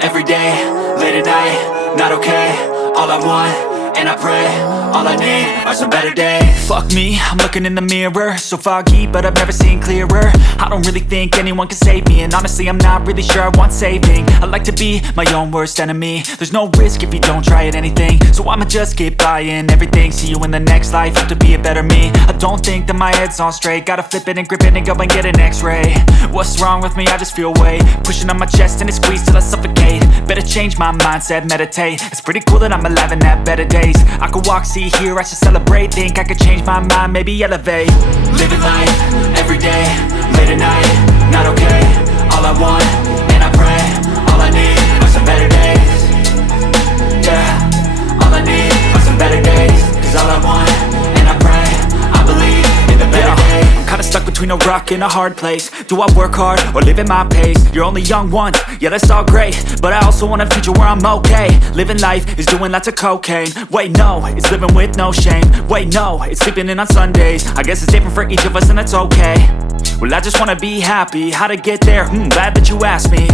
every day, late at night, not okay. All I want, and I pray, all I need are some better days. Fuck me, I'm looking in the mirror, so foggy, but I've never seen clearer. I don't really think anyone can save me, and honestly I'm not really sure I want saving. I like to be my own worst enemy. There's no risk if you don't try at anything, so I'ma just keep buying everything. See you in the next life, have to be a better me. I don't think that my head's on straight, gotta flip it and grip it and go and get an x-ray. What's wrong with me? I just feel weight pushing on my chest and it squeezes till I suffocate. Better change my mindset, meditate. It's pretty cool that I'm alive and have better days. I could walk, see, hear, I should celebrate. Think I could change my mind, maybe elevate. Living life, every day, late at night, not okay. All I want, and I pray, all I need are some better days. Yeah, all I need are some better days. Cause all I want, and I pray, I believe in the better days. I'm kinda stuck between a rock and a hard place. Do I work hard or live at my pace? You're only young once, yeah that's all great, but I also want a future where I'm okay. Living life is doing lots of cocaine. Wait no, it's living with no shame. Wait no, it's sleeping in on Sundays. I guess it's different for each of us and that's okay. Well I just wanna be happy, how to get there? Glad that you asked me.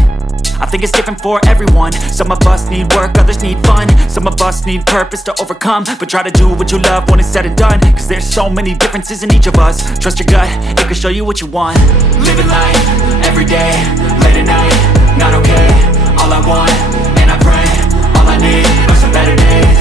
I think it's different for everyone. Some of us need work, others need fun. Some of us need purpose to overcome. But try to do what you love when it's said and done. Cause there's so many differences in each of us. Trust your gut, it can show you what you want. Living life, every day, late at night, not okay. All I want, and I pray, all I need are some better days.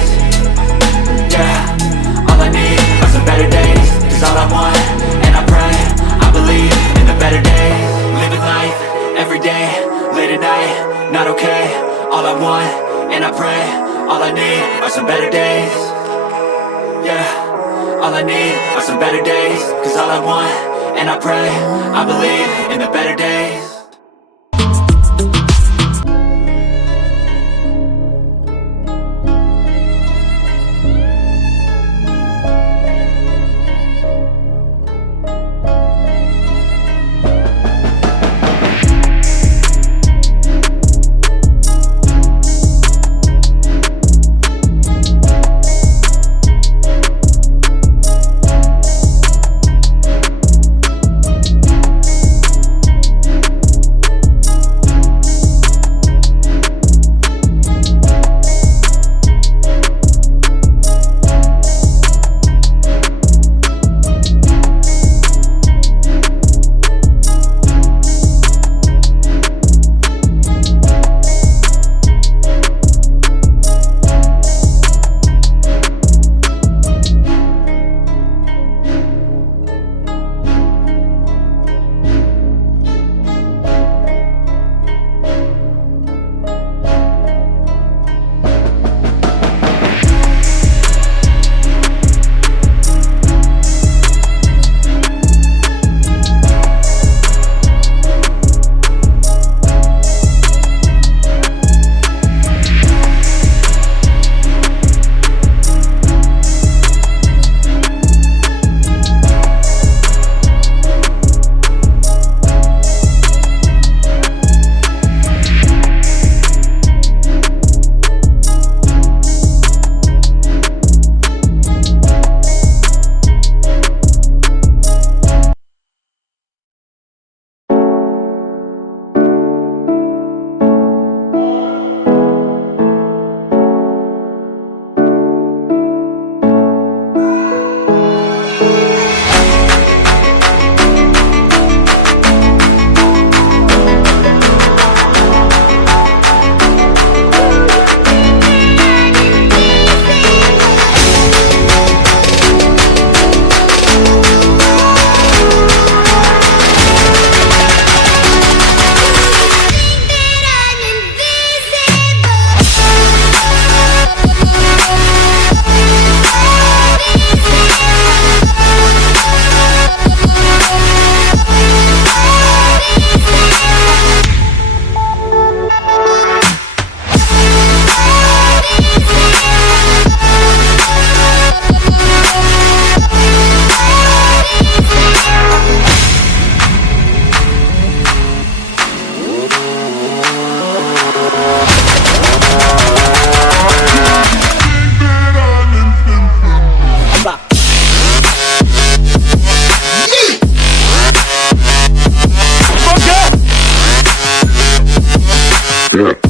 Yeah, all I need are some better days. Cause all I want, and I pray, I believe in the better days. Living life, every day, late at night, not okay. All I want, and I pray, all I need are some better days. Yeah, all I need are some better days. Cause all I want, and I pray, I believe in the better days. Yeah.